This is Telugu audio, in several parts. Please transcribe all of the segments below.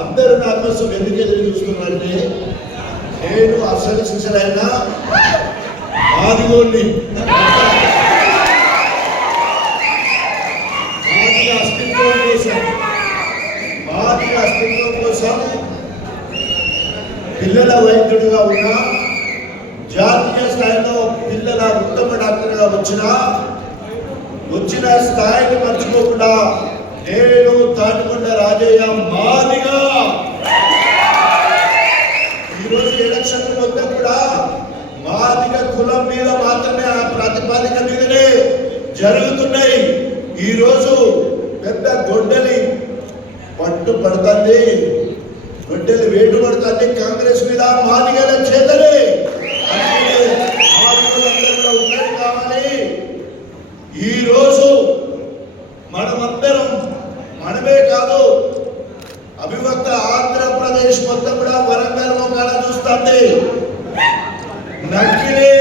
అందరూ నా కోసం ఎందుకు ఎదురు చూస్తున్నారంటే నేను అసలు శిశులైన ఆదిగోండి అస్తిత్వం కోసం పిల్లల వైద్యుడిగా ఉన్న జాతీయ స్థాయిలో పిల్లల ఉత్తమ డాక్టర్గా వచ్చిన స్థాయిని మర్చిపోకుండా నేను తాటికొండ రాజయ్య మాదిగా ఈరోజు ఎలక్షన్ మొత్తం కూడా మాదిగ కులం మీద మాత్రమే ఆ ప్రాతిపదిక మీదనే జరుగుతున్నాయి. ఈరోజు పెద్ద గొడ్డలి పట్టు పడుతుంది, గొడ్డలి వేటు పడుతుంది కాంగ్రెస్ మీద మాదిగల చేతనే ఉన్నది కావాలి. ఈరోజు మనమందరం మనమే కాదు అవిభక్త ఆంధ్రప్రదేశ్ మొత్తం కూడా వరంగల్ మొక్కల చూస్తుంది. నకిలీ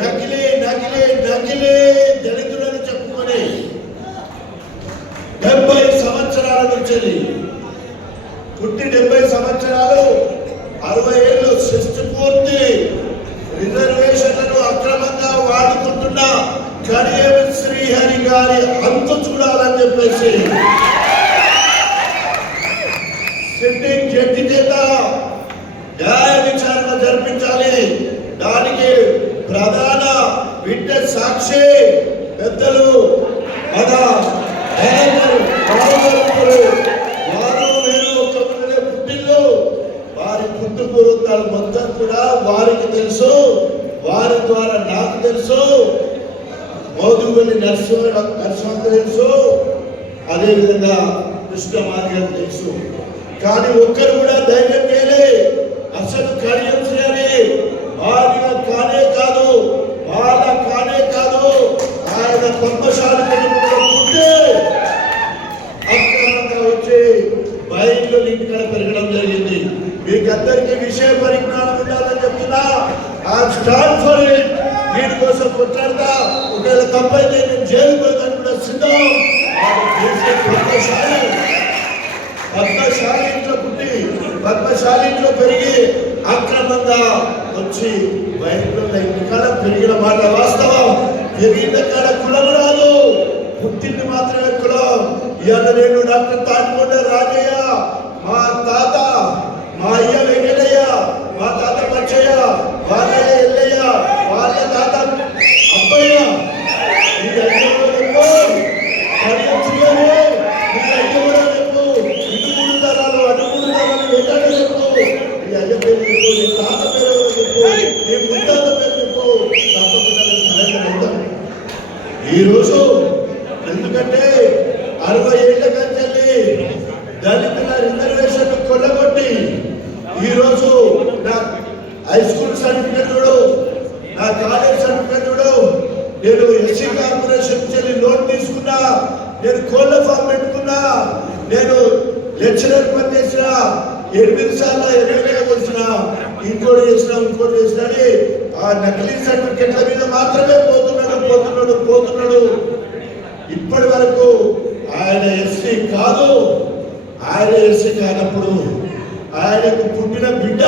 నకిలీ నకిలీ నకిలీ దళితులని చెప్పుకొని 70 సంవత్సరాల నుంచి పుట్టి 70 సంవత్సరాలు 60 ఏళ్ళు షష్టి పూర్తి రిజర్వేషన్లను అక్రమంగా వాడుకుంటున్న కడియం శ్రీహరి గారి అంతు చూడాలని చెప్పేసి సిట్టింగ్ జడ్జి చేత న్యాయ విచారణ జరిపించాలి. దానికి ప్రధాన విట్నెస్ సాక్షి పెద్దలు మన వారి పుట్టు పూర్వకాలు మొత్తం కూడా వారికి తెలుసు, వారి ద్వారా నాకు తెలుసు, మోదుగుల్లి నరసింహకు తెలుసు, అదేవిధంగా కృష్ణమాది గారికి తెలుసు. కానీ ఒక్కరు కూడా ధైర్యం చేయలే. అసలు కడియం శ్రీ వారిగా కానే కాదు, వాళ్ళ కానే కాదు, ఆయన పద్మశాలి అక్రమంగా వచ్చి బయలు ఇంటికాడ పెరగడం జరిగింది. మీకందరికీ విషయ పరిజ్ఞానం ఉండాలని చెప్తున్నా. వీటి కోసం కొట్లాడతా. ఒకవేళ తప్పైతే నేను జైలుకు పోతాను కూడా సిద్ధం. పద్మశాలి ఇంట్లో పుట్టి పద్మశాలి ఇంట్లో పెరిగి అక్రమంగా వచ్చి బయటలో ఇంటికాడ పెరిగిన మాట వాస్తవం. పెరిగిన కాడ కులం రాదు, పుట్టింది మాత్రమే కులం. ఇవాళ నేను డాక్టర్ తాటికొండ రాజయ్య, మా తాత మా అయ్య వెంకటయ్య, మా తాత పచ్చయ్య, వాళ్ళ ఎల్లయ్య, వాళ్ళ తాత అబ్బయ్య, ఈ అయ్య కూడా చెప్పు, ఇటు 3 తరాలు అటు 3 తరాలు ఎక్కడ చెప్పు, ఈ అయ్య పేరు చెప్పు, నీ తాత పేరు చెప్పు, నీ ముత్తాత పేరు చెప్పు. తప్పకుండా ఈరోజు ఎందుకంటే 60 ఏళ్ల కంచెల్లి దళితుల రిజర్వేషన్ కొల్లగొట్టి ఈరోజు నా హై స్కూల్ సర్టిఫికేట్ చూడు, నా కాలేజ్ సర్టిఫికేట్ చూడు, నేను ఎస్సీ కార్పొరేషన్ నుంచి లోన్ తీసుకున్నా, నేను కోళ్ళ ఫామ్ పెట్టుకున్నా, నేను లెక్చరర్ పని చేసిన 8 సార్లు ఎమ్మెల్యేగా వచ్చిన, ఇంకోటి చేసిన అని ఆ నకిలీ సర్టిఫికెట్ల మీద మాత్రమే పోతున్నాడు. ఇప్పటి వరకు ఆయన ఎస్సీ కాదు. ఆయన ఎస్సీ కానప్పుడు ఆయనకు పుట్టిన బిడ్డ